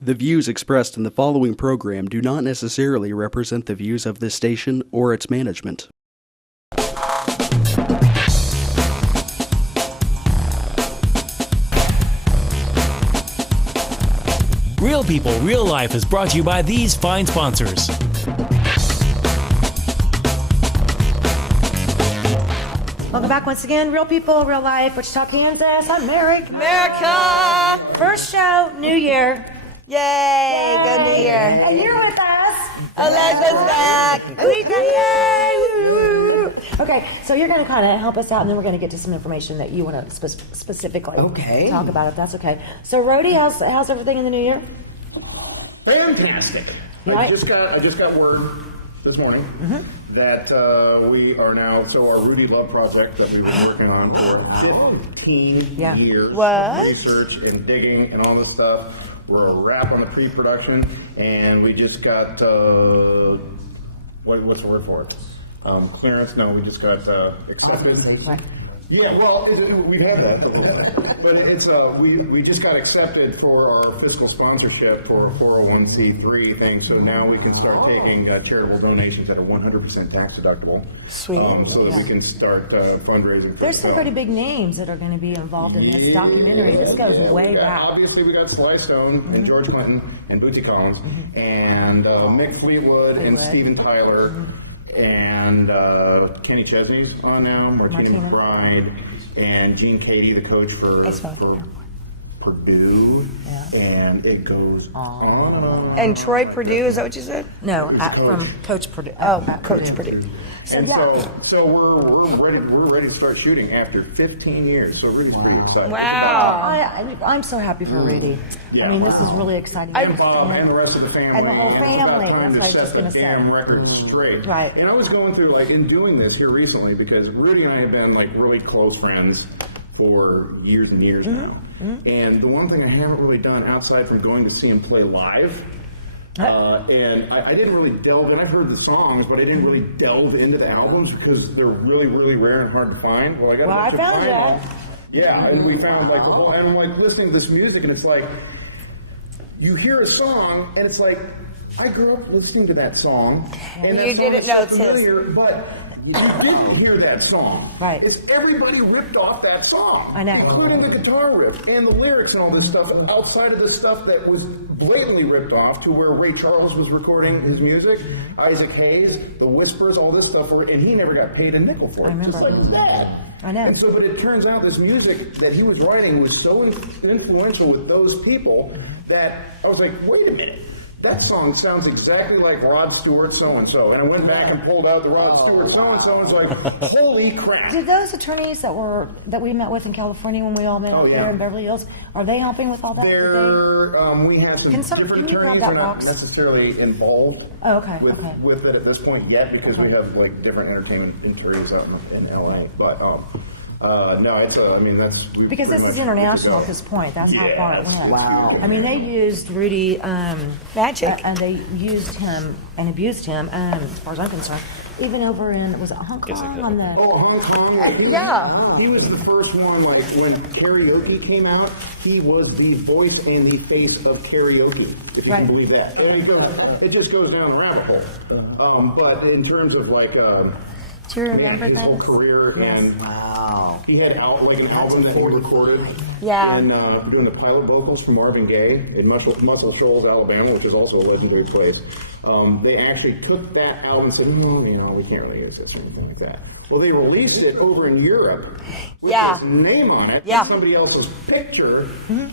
The views expressed in the following program do not necessarily represent the views of this station or its management. Real People, Real Life is brought to you by these fine sponsors. Welcome back once again, Real People, Real Life, Wichita, Kansas. I'm Merrick. America! First show, New Year. Yay! Good New Year. And you're with us. Oletha's back. Yay! Okay, so you're going to kind of help us out, and then we're going to get to some information that you want to specifically talk about, if that's okay. So, Rhodey, how's everything in the new year? Fantastic! Right. I just got word this morning that we are now, so our Rudy Love project that we've been working on for 15 years, What? research and digging and all this stuff. We're a wrap on the pre-production, and we just got what's the word for it? Clearance? No, we just got accepted. Right. Yeah, well, we've had that a little bit, but it's we just got accepted for our fiscal sponsorship for a 401c3 thing, so now we can start taking charitable donations that are 100% tax deductible. Sweet. So that we can start fundraising. For There's some pretty big names that are going to be involved in this documentary. This goes way back. Obviously, we got Sly Stone and George Clinton and Bootsy Collins and Mick Fleetwood and Steven Tyler. And Kenny Chesney's on now, Martina McBride, and Gene Cady, the coach for Purdue, and it goes on and on. And Troy Purdue, is that what you said? No, from Coach Purdue. Coach Purdue. So we're ready to start shooting after 15 years. So Rudy's pretty excited. Wow. I'm so happy for Rudy. Yeah, I mean, this is really exciting. And Bob and the rest of the family. And the whole family. It's about time That's what I was to just set gonna the damn say. record straight. Right. And I was going through, like, in doing this here recently, because Rudy and I have been, like, really close friends for years and years now. And the one thing I haven't really done outside from going to see him play live, and I didn't really delve in. I heard the songs, but I didn't really delve into the albums because they're really, really rare and hard to find. Well, I found that. Yeah, and we found like the whole, and I'm like listening to this music, and it's like, you hear a song, and it's like, I grew up listening to that song, and You that song didn't is know so it's his. familiar, but you didn't hear that song. Right. It's everybody ripped off that song. I know. Including the guitar riff and the lyrics and all this stuff outside of the stuff that was blatantly ripped off to where Ray Charles was recording his music, Isaac Hayes, the Whispers, all this stuff, and he never got paid a nickel for it. I remember. Just like his dad. I know. And so, but it turns out this music that he was writing was so influential with those people that I was like, wait a minute. That song sounds exactly like Rod Stewart so-and-so. And I went back and pulled out the Rod Stewart so-and-so and was like, holy crap. Did those attorneys that we met with in California when we all met up there in Beverly Hills, are they helping with all that? We have some different can you grab attorneys. that We're not box? necessarily involved with it at this point yet because we have like different entertainment attorneys out in LA. But no, it's because this is international at this point. That's how far it went. Wow. I mean, they used Rudy Magic. and they used him and abused him. As far as I'm concerned, even over in Hong Kong on the. Oh, Hong Kong. He was the first one. Like when karaoke came out, he was the voice and the face of karaoke. If you can believe that. And it just goes down the rabbit hole. But in terms of like. Do you remember his that? whole career, and he had an album that he recorded, and doing the pilot vocals for Marvin Gaye in Muscle Shoals, Alabama, which is also a legendary place. They actually took that album and said, no, we can't really use this or anything like that. Well, they released it over in Europe with his name on it, and somebody else's picture,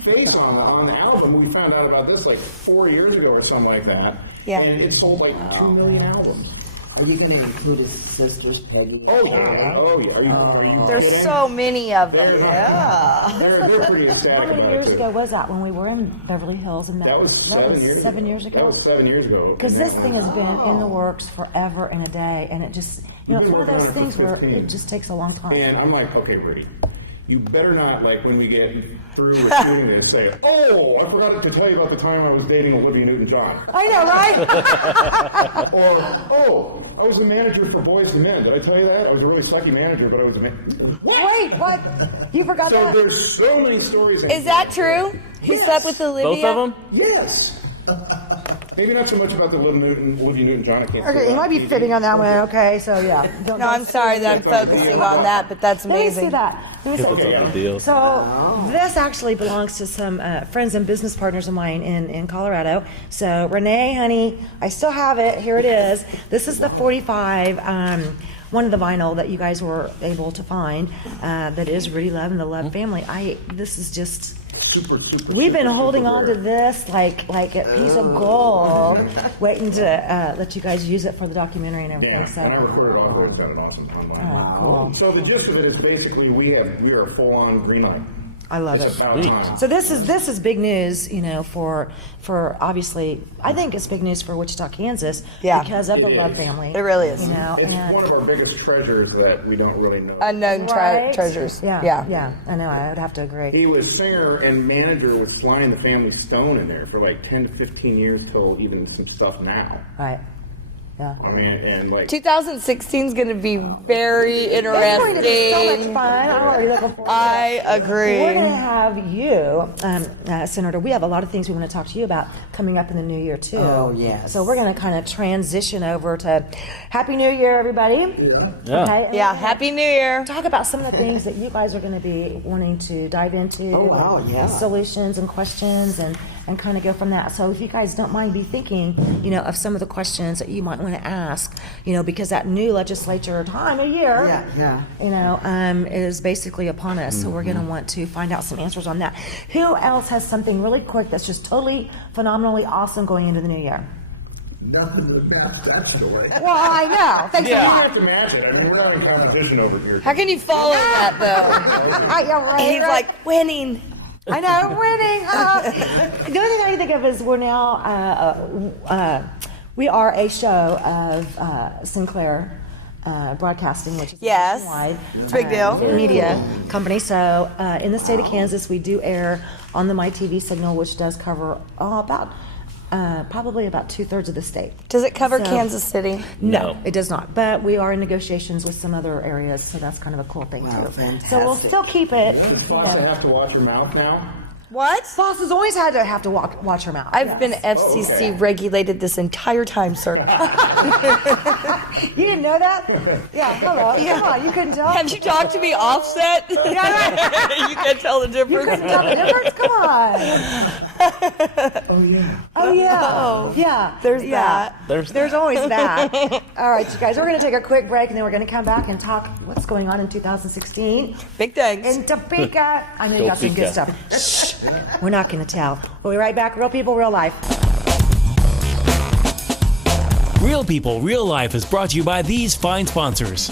face on the album. We found out about this like 4 years ago or something like that, and it sold like 2 million albums. Are you going to include his sisters, Peggy? Oh yeah! Are you There's kidding? so many of them. They're pretty ecstatic How many about years it, too. ago was that when we were in Beverly Hills and met? That was 7 years. 7 years ago. That was 7 years ago. Because this thing has been in the works forever and a day, and it just, it's one of those things where it just takes a long time. And I'm like, okay, Rudy, you better not, like, when we get through with shooting it, say, oh, I forgot to tell you about the time I was dating Olivia Newton-John. I know, right? Or, oh, I was the manager for Boys and Men. Did I tell you that? I was a really sucky manager, but I was a Wait, what? You forgot So that? there's so many stories. Is that true? He slept with Olivia? Both of them? Yes. Maybe not so much about the Olivia Newton-John. I can't. Okay, you might be fitting on that one. Okay, so yeah. No, I'm sorry that I'm focusing on that, but that's Let me see amazing. that. Let me see. Okay, Deal. So this actually belongs to some friends and business partners of mine in Colorado. So Renee, honey, I still have it. Here it is. This is the 45. One of the vinyl that you guys were able to find that is Rudy Love and the Love family. This is just. super. We've been super, holding super on to rare. this like a piece of gold, waiting to let you guys use it for the documentary and everything. Yeah, So. and I recorded all of it. It sounded awesome online. Oh, cool. So the gist of it is basically we are a full-on green light. I love It's it. about time. So this is big news, for obviously, I think it's big news for Wichita, Kansas, Yeah. because of the It Love is. family. It really is. It's and- one of our biggest treasures that we don't really know. Unknown Right? treasures. Yeah. I know. I would have to agree. He was singer and manager with Flying the Family Stone in there for like 10 to 15 years till even some stuff now. Right. Yeah. I mean, and like 2016 is going to be very It's going to be so much interesting. fun. I'm already looking forward to it. I agree. We're going to have you, Senator. We have a lot of things we want to talk to you about coming up in the new year, too. Oh, yes. So we're going to kind of transition over to Happy New Year, everybody. Yeah. Okay? And Yeah, we're gonna Happy New Year. talk about some of the things that you guys are going to be wanting to dive into. Oh, wow, and yeah. Solutions and questions and kind of go from that. So if you guys don't mind be thinking, of some of the questions that you might want to ask, because that new legislature time of year, is basically upon us. So we're going to want to find out some answers on that. Who else has something really quick that's just totally phenomenally awesome going into the new year? Nothing would match that story. Well, I know. Thanks You a don't lot. have to match it. I mean, we're not in competition over here. How can you follow that, though? Yeah, right, He's right. like, winning. I know, winning. The only thing I can think of is we're now, we are a show of Sinclair Broadcasting, which is Yes. nationwide It's a big deal. media company. So in the state of Kansas, we do air on the MyTV signal, which does cover probably about 2/3 of the state. Does it cover So- Kansas City? No, it does not. But we are in negotiations with some other areas, so that's kind of a cool thing Wow, too. fantastic. So we'll still keep it. Does Fox have to watch your mouth now? What? Fox has always had to watch her mouth. I've yes. been FCC regulated this entire time, sir. You didn't know that? Yeah, hello. Come on, you couldn't tell? Have you talked to me offset? You can't tell the You difference. couldn't tell the difference? Come on. Oh, yeah. Oh. Yeah. There's Yeah. that. There's always that. All right, you guys, we're going to take a quick break, and then we're going to come back and talk what's going on in 2016 Big thanks. in Topeka. I know you got some good stuff. Shh. We're not going to tell. We'll be right back. Real people, real life. Real People, Real Life is brought to you by these fine sponsors.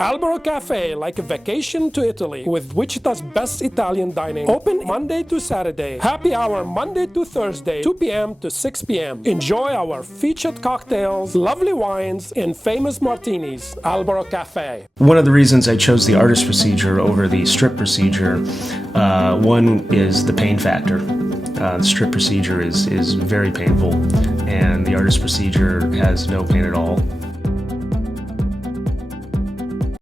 Albero Cafe, like a vacation to Italy, with Wichita's best Italian dining. Open Monday to Saturday. Happy hour Monday to Thursday, 2 p.m. to 6 p.m. Enjoy our featured cocktails, lovely wines, and famous martinis. Albero Cafe. One of the reasons I chose the artist procedure over the strip procedure, one is the pain factor. The strip procedure is very painful, and the artist procedure has no pain at all.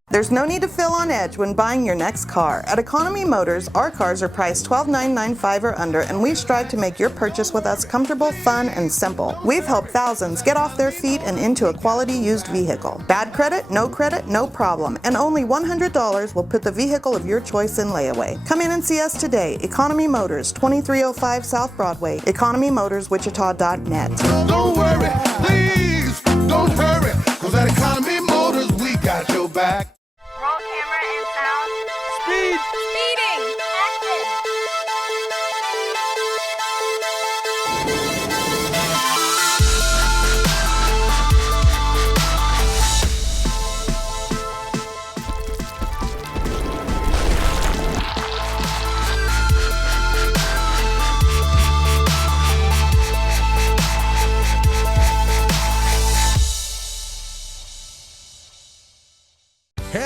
There's no need to feel on edge when buying your next car. At Economy Motors, our cars are priced $12,995 or under, and we strive to make your purchase with us comfortable, fun, and simple. We've helped thousands get off their feet and into a quality used vehicle. Bad credit, no problem, and only $100 will put the vehicle of your choice in layaway. Come in and see us today. Economy Motors, 2305 South Broadway, economymotorswichita.net. Don't worry, please, don't hurry, cause at Economy Motors, we got your back. Roll camera and sound. Speed! Speeding! Action!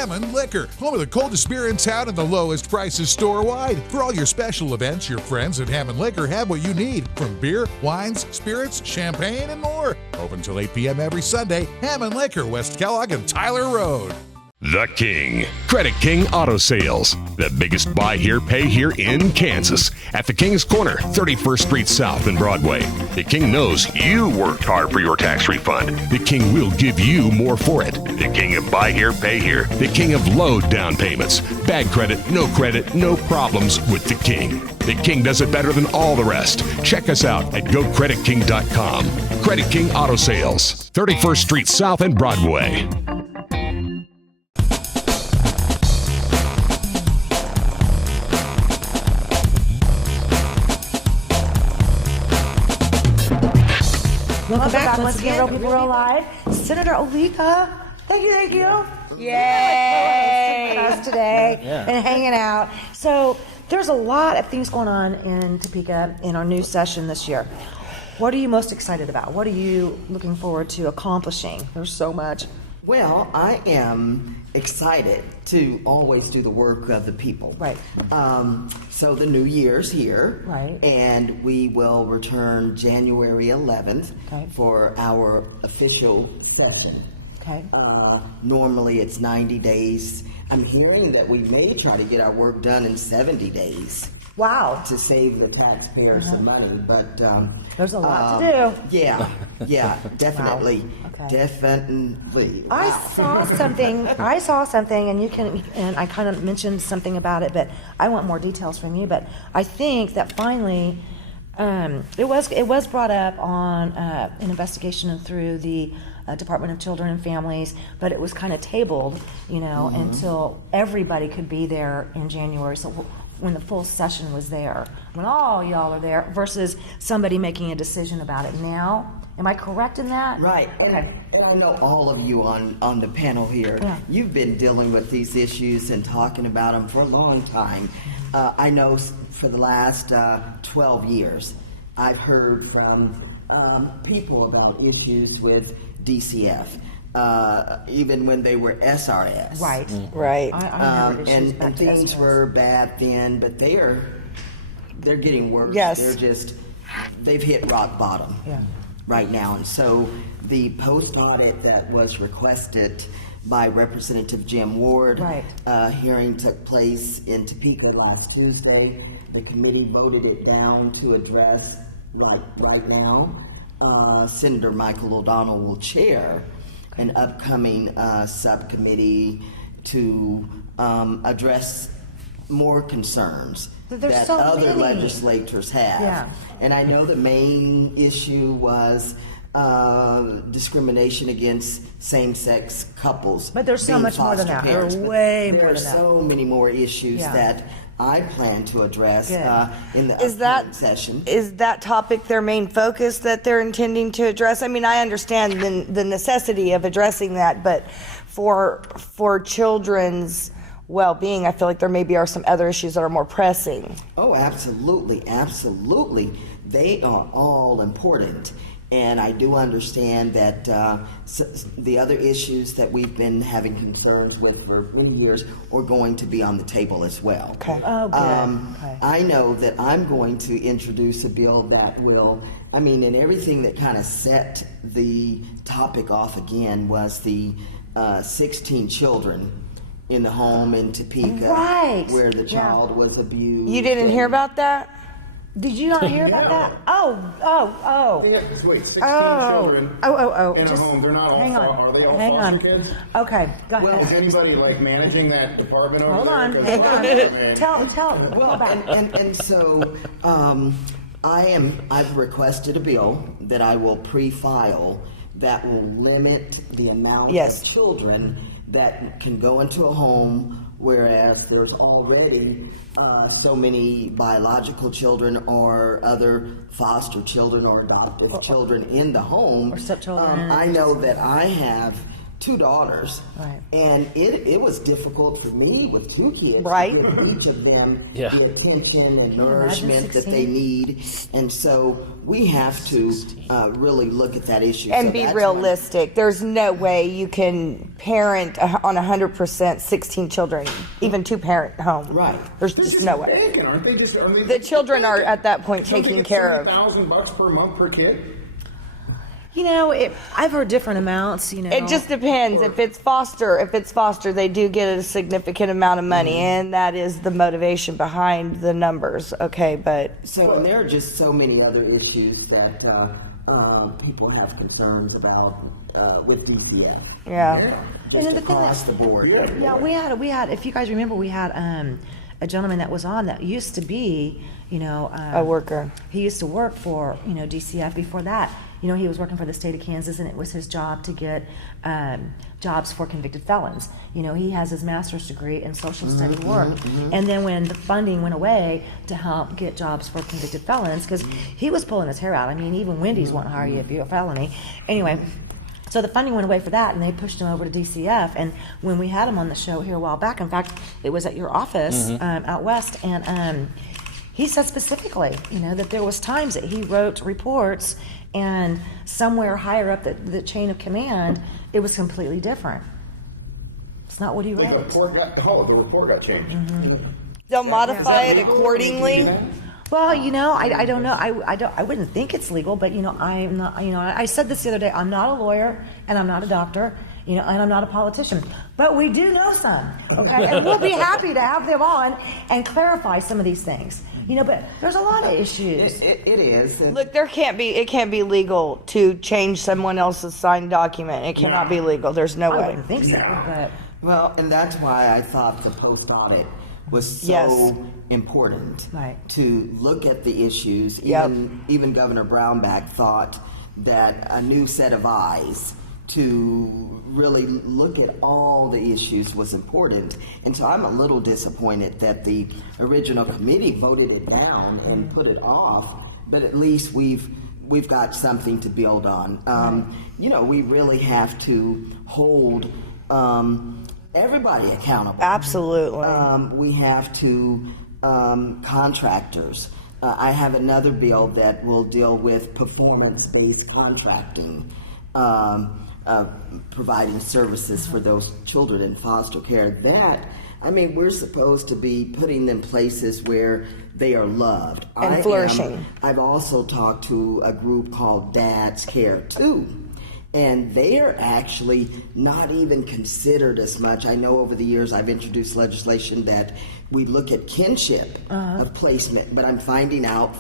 Hammond Liquor, home of the coldest beer in town and the lowest prices store-wide. For all your special events, your friends at Hammond Liquor have what you need, from beer, wines, spirits, champagne, and more. Open till 8 p.m. every Sunday. Hammond Liquor, West Kellogg and Tyler Road. The King. Credit King Auto Sales. The biggest buy here, pay here in Kansas. At the King's Corner, 31st Street South and Broadway. The King knows you worked hard for your tax refund. The King will give you more for it. The King of buy here, pay here. The King of low down payments. Bad credit, no problems with the King. The King does it better than all the rest. Check us out at GoCreditKing.com. Credit King Auto Sales. 31st Street South and Broadway. Welcome back once again, Real People Real Live. Senator Oletha, thank you. Yay! With us today and hanging out. So there's a lot of things going on in Topeka in our new session this year. What are you most excited about? What are you looking forward to accomplishing? There's so much. Well, I am excited to always do the work of the people. Right. So the new year's here. Right. And we will return January 11th for our official session. Okay. Normally it's 90 days. I'm hearing that we may try to get our work done in 70 days. Wow. To save the taxpayers some money, but there's a lot to do. Yeah, definitely. Wow. Okay. Definitely. Wow. I saw something, and I kind of mentioned something about it, but I want more details from you. But I think that finally, it was brought up on an investigation through the Department of Children and Families, but it was kind of tabled, until everybody could be there in January. So when the full session was there, when all y'all are there, versus somebody making a decision about it now. Am I correct in that? Right. Okay. And I know all of you on the panel here, you've been dealing with these issues and talking about them for a long time. I know for the last 12 years, I've heard from people about issues with DCF. Even when they were SRS. Right. Right. I remember issues back and to things SRS. were bad then, but they're getting worse. Yes. They've hit rock bottom Yeah. right now. And so the post audit that was requested by Representative Jim Ward, hearing took place in Topeka last Tuesday. The committee voted it down to address right now. Senator Michael O'Donnell will chair an upcoming subcommittee to address more concerns that so other many legislators have. Yeah. And I know the main issue was discrimination against same-sex couples. But there's so being much more than foster that. There are parents. But way more there are than that. so many more issues that I plan to address in the upcoming session. Is that topic their main focus that they're intending to address? I mean, I understand the necessity of addressing that, but for children's well-being, I feel like there maybe are some other issues that are more pressing. Oh, absolutely. They are all important. And I do understand that the other issues that we've been having concerns with for many years are going to be on the table as well. Okay. Oh, good. Okay. I know that I'm going to introduce a bill that will, and everything that kind of set the topic off again was the 16 children in the home in Topeka where the child was abused. You didn't hear about that? Did you not hear about that? Wait, 16 children in a home. They're not all. Are they all foster kids? Okay, go ahead. Is anybody managing that department over Hold there? on. 'Cause Tell them. Well, and so I've requested a bill that I will pre-file that will limit the amount of children that can go into a home, whereas there's already so many biological children or other foster children or adoptive children in the home. Or stepchildren. I know that I have 2 daughters. Right. And it was difficult for me with 2 kids Right. to give each of them Yeah. the attention and you imagine nourishment that they 16? need. And so we have to really look at that issue. And So be that's realistic. There's no way you can parent on 100% 16 children, even 2-parent home. Right. There's just no way. Bacon, aren't they? Just aren't they? The children are at that point Don't they taken get care of. $30,000 per month per kid. You know, I've heard different amounts. You know, It just depends. If it's foster, they do get a significant amount of money, and that is the motivation behind the numbers. Okay, but So, and there are just so many other issues that people have concerns about with DCF. yeah. Just And the thing across the board. Yeah, we had. If you guys remember, we had a gentleman that was on that used to be, you know, A worker. He used to work for, you know, DCF. Before that, you know, he was working for the state of Kansas, and it was his job to get jobs for convicted felons. You know, he has his master's degree in social study work. And then when the funding went away to help get jobs for convicted felons, because he was pulling his hair out. I mean, even Wendy's won't hire you if you're a felony. Anyway. So the funding went away for that, and they pushed him over to DCF. And when we had him on the show here a while back, in fact, it was at your office out west, and he said specifically, you know, that there was times that he wrote reports, and somewhere higher up the chain of command, it was completely different. It's not what he The wrote. report got changed. They'll modify it accordingly. Well, you know, I don't know. I wouldn't think it's legal, but you know, I'm not. You know, I said this the other day. I'm not a lawyer, and I'm not a doctor. You know, and I'm not a politician, but we do know some. Okay, and we'll be happy to have them on and clarify some of these things. You know, but there's a lot of issues. It is. And Look, it can't be legal to change someone else's signed document. It cannot be legal. There's no I way. wouldn't think so, but Well, and that's why I thought the post audit was so Yes. important Right. to look at the issues. Yep. Even Governor Brownback thought that a new set of eyes to really look at all the issues was important. And so I'm a little disappointed that the original committee voted it down and put it off, but at least we've got something to build on. You know, we really have to hold everybody accountable. Absolutely. We have to contractors. I have another bill that will deal with performance-based contracting, providing services for those children in foster care. That, I mean, we're supposed to be putting them places where they are loved And flourishing. I've also talked to a group called Dad's Care Too. And they are actually not even considered as much. I know over the years I've introduced legislation that we look at kinship of placement, but I'm finding out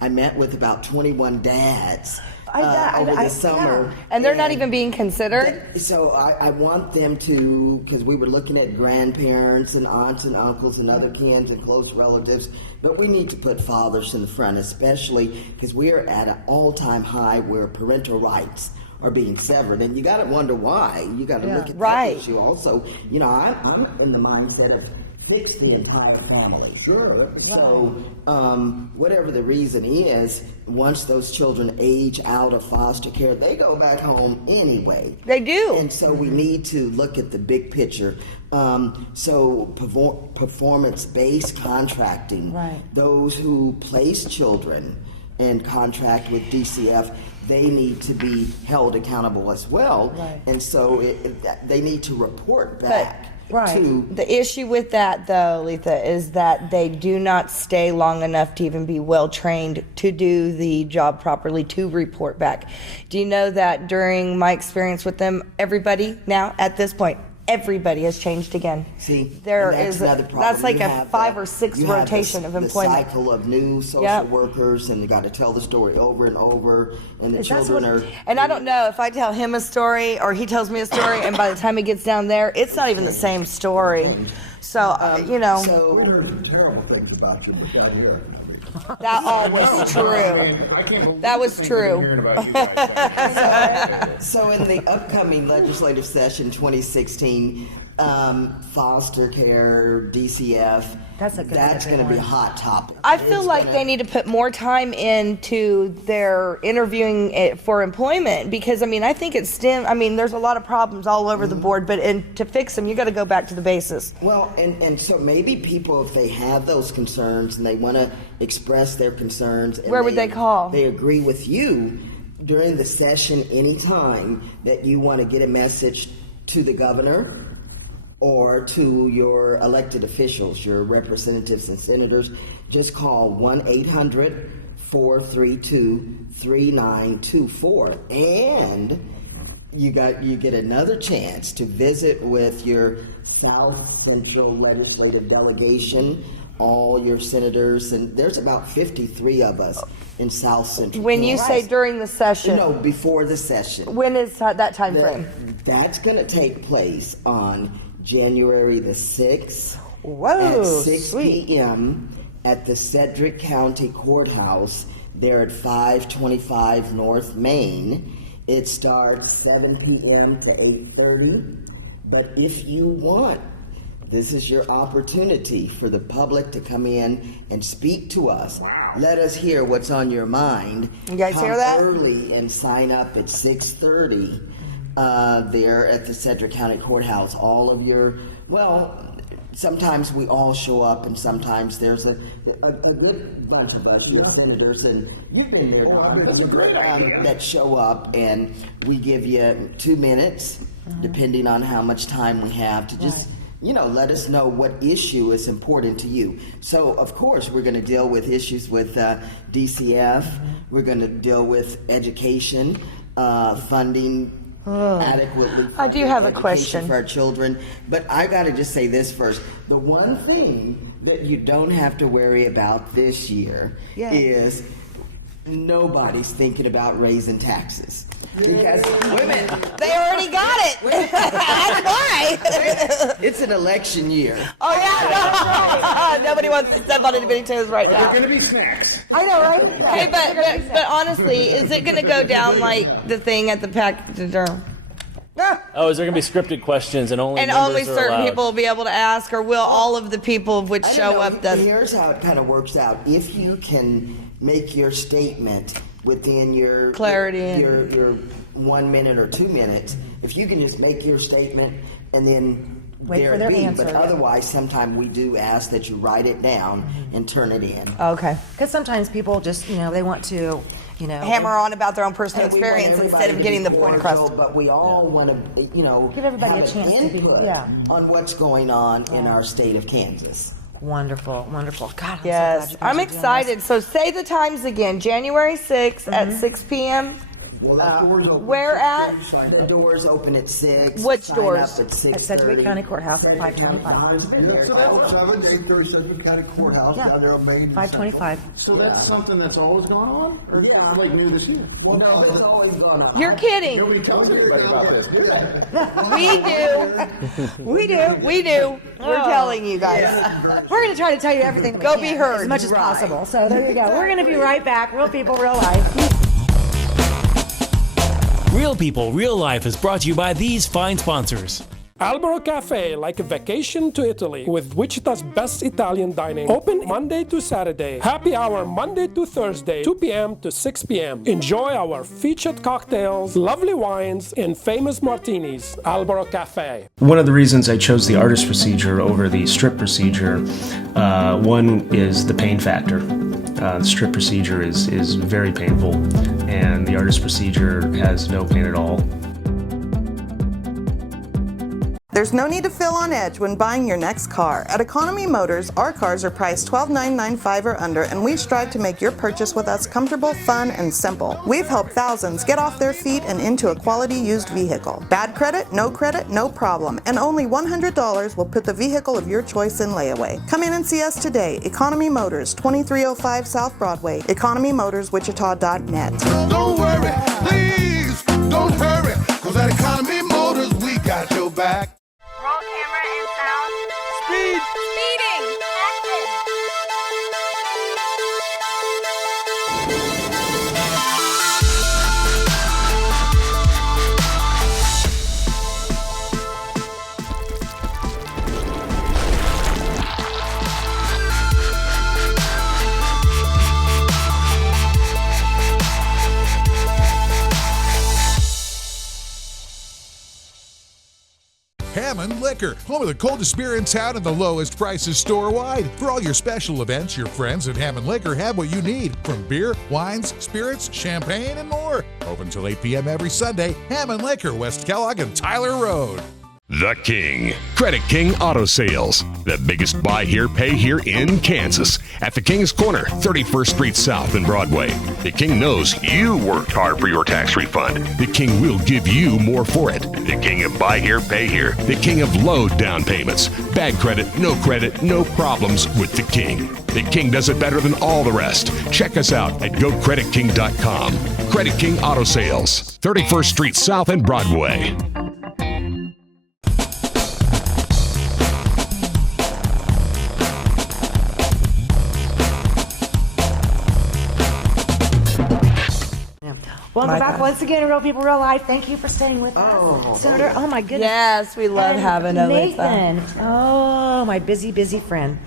I met with about 21 dads over the summer. Yeah. And they're not even being considered? So I want them to, because we were looking at grandparents and aunts and uncles and other kin and close relatives, but we need to put fathers in the front, especially because we are at an all-time high where parental rights are being severed, and you got to wonder why. You got to look at that issue also. You know, I'm in the mindset of fix the entire family. Sure. So, whatever the reason is, once those children age out of foster care, they go back home anyway. They do. And so we need to look at the big picture. So performance-based contracting, those who place children and contract with DCF, they need to be held accountable as well. And so they need to report back. The issue with that, though, Oletha, is that they do not stay long enough to even be well trained to do the job properly, to report back. Do you know that during my experience with them, everybody now, at this point, everybody has changed again. See, there and that's is another problem. That's like You a have 5 or 6 rotation of employment. The cycle of new social workers, and you got to tell the story over and over, and the children are. And I don't know if I tell him a story or he tells me a story, and by the time he gets down there, it's not even the same story. So you know. We heard terrible things about you before here. That all was true. That was true. So in the upcoming legislative session 2016, foster care, DCF. That's a good going to be a hot topic. I feel like they need to put more time into their interviewing for employment because, I mean, I think it's there's a lot of problems all over the board, but to fix them, you got to go back to the basis. Well, and so maybe people, if they have those concerns and they want to express their concerns. And where would they call? They agree with you during the session anytime that you want to get a message to the governor or to your elected officials, your representatives and senators, just call 1-800-432-3924. And you get another chance to visit with your South Central Legislative Delegation, all your senators, and there's about 53 of us in South Central. When you say during the session? No, before the session. When is that time frame? That's going to take place on January the 6th Whoa, at 6 sweet. p.m. at the Sedgwick County Courthouse there at 525 North Main. It starts 7 p.m. to 8:30. But if you want, this is your opportunity for the public to come in and speak to us. Wow. Let us hear what's on your mind. You guys hear that? Come early and sign up at 6:30 there at the Sedgwick County Courthouse. All of your, sometimes we all show up, and sometimes there's a good bunch of us, your senators, and you've been there. That's a great idea. That show up, and we give you 2 minutes, depending on how much time we have, to just let us know what issue is important to you. So, of course, we're going to deal with issues with DCF. We're going to deal with education, funding adequately. I do have a question for our children. But I got to just say this first. The one thing that you don't have to worry about this year is nobody's thinking about raising taxes. Because women, they already got it. That's why. It's an election year. Oh yeah, nobody wants to step on anybody's toes right now. They're going to be snacks. I know, right? Okay, but honestly, is it going to go down like the thing at the pack? Oh, is there going to be scripted questions and only members are certain allowed? people will be able to ask, or will all of the people which show up? Here's how it kind of works out. If you can make your statement within your clarity, your 1 minute or 2 minutes, if you can just make your statement and then Wait for their answer, but yeah. otherwise, sometimes we do ask that you write it down and turn it in. Okay. Because sometimes people just, they want to, hammer on about their own personal And we want experience everybody instead of to getting be the point cordial, across. But we all want to, give everybody have a chance an to be, input on what's going on in our state of Kansas. Wonderful, wonderful. God, I'm Yes, so glad I'm you guys are doing excited. So say the times again. January 6th at 6 p.m. Where at? The doors open at 6. Which Sign doors? up at 6:30. At Sedgwick County Courthouse at 525. 507 to 830 Sedgwick County Courthouse down there on Main. 525. So that's something that's always gone on? Or like new this year? Well, no, it's always gone on. You're kidding. Nobody tells everybody about this. We do. We're telling you guys. We're going to try to tell you everything that we Go can, be heard. as much as Right. possible. So there you go. We're going to be right back. Real people, real life. Real People, Real Life is brought to you by these fine sponsors. Albero Cafe, like a vacation to Italy, with Wichita's best Italian dining. Open Monday to Saturday. Happy hour Monday to Thursday, 2 p.m. to 6 p.m. Enjoy our featured cocktails, lovely wines, and famous martinis. Albero Cafe. One of the reasons I chose the artist procedure over the strip procedure, one is the pain factor. The strip procedure is very painful, and the artist procedure has no pain at all. There's no need to feel on edge when buying your next car. At Economy Motors, our cars are priced $12,995 or under, and we strive to make your purchase with us comfortable, fun, and simple. We've helped thousands get off their feet and into a quality used vehicle. Bad credit, no problem. And only $100 will put the vehicle of your choice in layaway. Come in and see us today. Economy Motors, 2305 South Broadway. EconomyMotorsWichita.net. Don't worry, please, don't hurry, cause at Economy Motors we got your back. Roll camera and sound. Speed. Speeding. Action. Hammond Liquor, home of the coldest beer in town and the lowest prices store-wide. For all your special events, your friends at Hammond Liquor have what you need, from beer, wines, spirits, champagne, and more. Open till 8 p.m. every Sunday. Hammond Liquor, West Kellogg and Tyler Road. The King. Credit King Auto Sales. The biggest buy here, pay here in Kansas. At the King's Corner, 31st Street South and Broadway. The King knows you worked hard for your tax refund. The King will give you more for it. The King of buy here, pay here. The King of low down payments. Bad credit, no problems with the King. The King does it better than all the rest. Check us out at GoCreditKing.com. Credit King Auto Sales, 31st Street South and Broadway. Welcome back once again, Real People, Real Life. Thank you for staying with us. Senator, oh my goodness. Yes, we love having Oletha. Nathan, oh, my busy friend.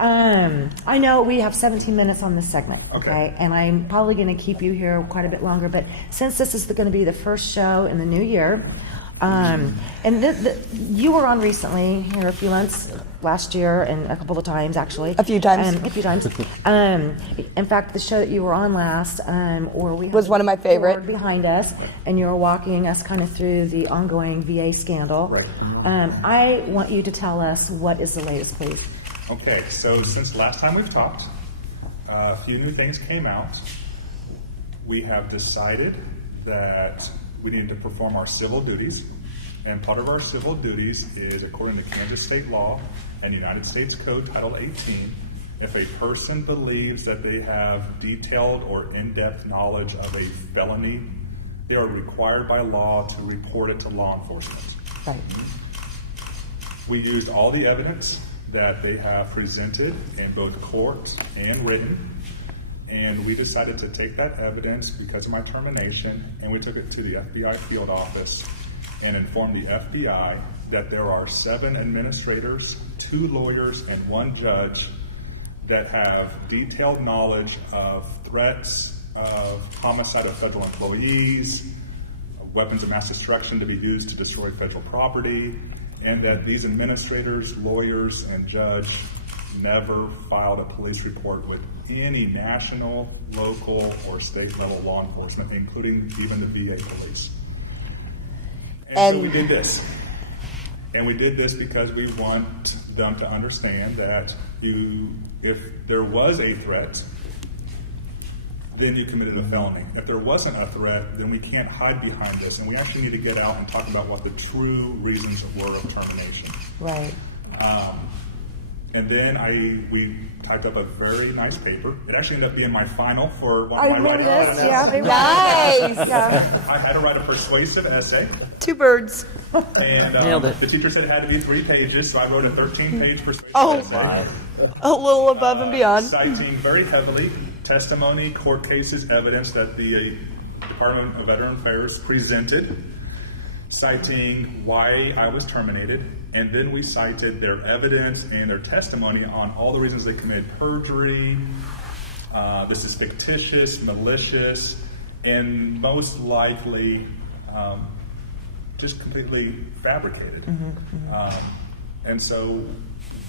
I know we have 17 minutes on this segment, okay? And I'm probably going to keep you here quite a bit longer, but since this is going to be the first show in the new year, and you were on recently here a few months last year, and a couple of times actually. A few times. In fact, the show that you were on last, or we was one of my favorite. Behind us, and you were walking us kind of through the ongoing VA scandal. Right. I want you to tell us what is the latest, please. Okay, so since last time we've talked, a few new things came out. We have decided that we need to perform our civil duties, and part of our civil duties is, according to Kansas state law and United States Code Title 18, if a person believes that they have detailed or in-depth knowledge of a felony, they are required by law to report it to law enforcement. Right. We used all the evidence that they have presented in both court and written, and we decided to take that evidence because of my termination, and we took it to the FBI field office and informed the FBI that there are 7 administrators, 2 lawyers, and 1 judge that have detailed knowledge of threats of homicide of federal employees, weapons of mass destruction to be used to destroy federal property, and that these administrators, lawyers, and judge never filed a police report with any national, local, or state level law enforcement, including even the VA police. And so we did this. And we did this because we want them to understand that if there was a threat, then you committed a felony. If there wasn't a threat, then we can't hide behind this, and we actually need to get out and talk about what the true reasons were of termination. Right. And then we typed up a very nice paper. It actually ended up being my final for one of my writing. I remember this, yeah. Nice. Yeah. I had to write a persuasive essay. 2 birds. And Nailed it. The teacher said it had to be 3 pages, so I wrote a 13-page persuasive essay. My. A little above and beyond. Citing very heavily testimony, court cases, evidence that the Department of Veteran Affairs presented, citing why I was terminated, and then we cited their evidence and their testimony on all the reasons they committed perjury. This is fictitious, malicious, and most likely just completely fabricated. And so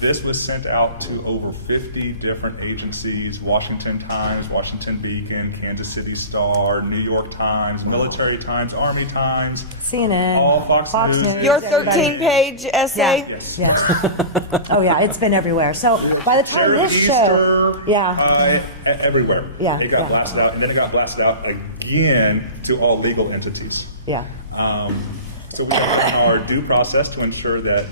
this was sent out to over 50 different agencies: Washington Times, Washington Beacon, Kansas City Star, New York Times, Military Times, Army Times, CNN, all Fox News. Your 13-page essay? Yeah. Yes. Oh yeah, it's been everywhere. So by the time this show, everywhere. Yeah. It got blasted out, and then it got blasted out again to all legal entities. Yeah. So we have our due process to ensure that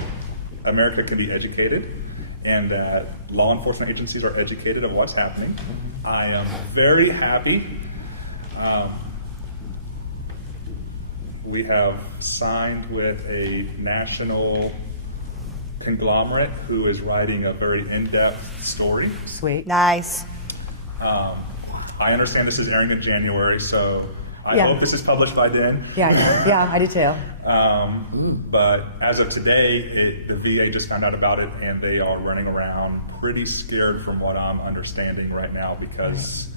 America can be educated and that law enforcement agencies are educated of what's happening. I am very happy. We have signed with a national conglomerate who is writing a very in-depth story. Sweet. Nice. I understand this is airing in January, so I hope this is published by then. Yeah, I do too. But as of today, the VA just found out about it, and they are running around pretty scared from what I'm understanding right now because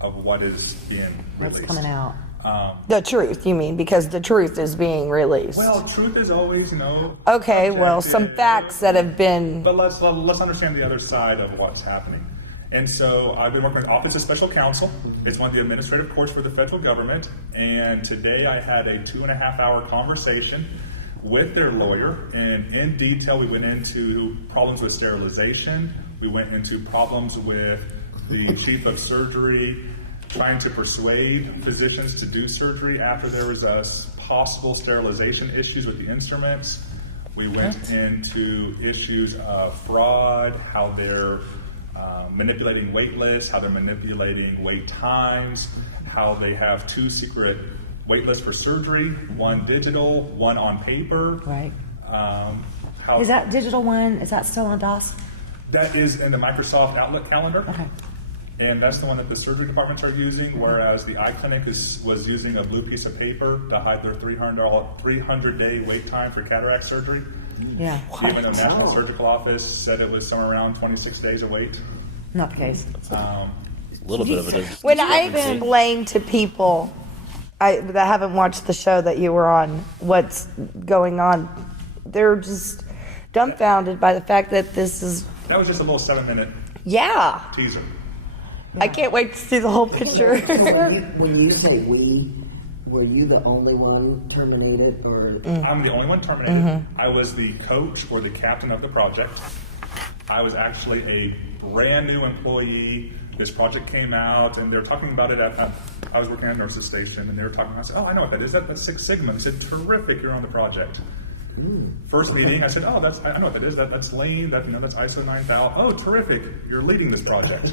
of what is being released. What's coming out. The truth, you mean, because the truth is being released. Well, truth is always, Okay, well, some facts that have been... But let's understand the other side of what's happening. And so I've been working with Office of Special Counsel. It's one of the administrative courts for the federal government. And today I had a 2.5-hour conversation with their lawyer. And in detail, we went into problems with sterilization. We went into problems with the chief of surgery trying to persuade physicians to do surgery after there was possible sterilization issues with the instruments. We went into issues of fraud, how they're manipulating wait lists, how they're manipulating wait times, how they have 2 secret wait lists for surgery, one digital, one on paper. Right. Is that digital one, is that still on DOS? That is in the Microsoft Outlook calendar. Okay. And that's the one that the surgery departments are using, whereas the eye clinic was using a blue piece of paper to hide their 300-day wait time for cataract surgery. Yeah. Even the National Surgical Office said it was somewhere around 26 days of wait. Not the case. A little bit of it is. When I explain to people that haven't watched the show that you were on what's going on, they're just dumbfounded by the fact that this is... That was just a little 7-minute teaser. I can't wait to see the whole picture. When you say we, were you the only one terminated, or? I'm the only one terminated. I was the coach or the captain of the project. I was actually a brand new employee. This project came out, and they're talking about it I was working at a nurse's station, and they were talking about it. I said, I know what that is. That's Six Sigma. They said, terrific, you're on the project. First meeting, I said, I know what that is. That's Lean, that's ISO 9000. Oh, terrific, you're leading this project.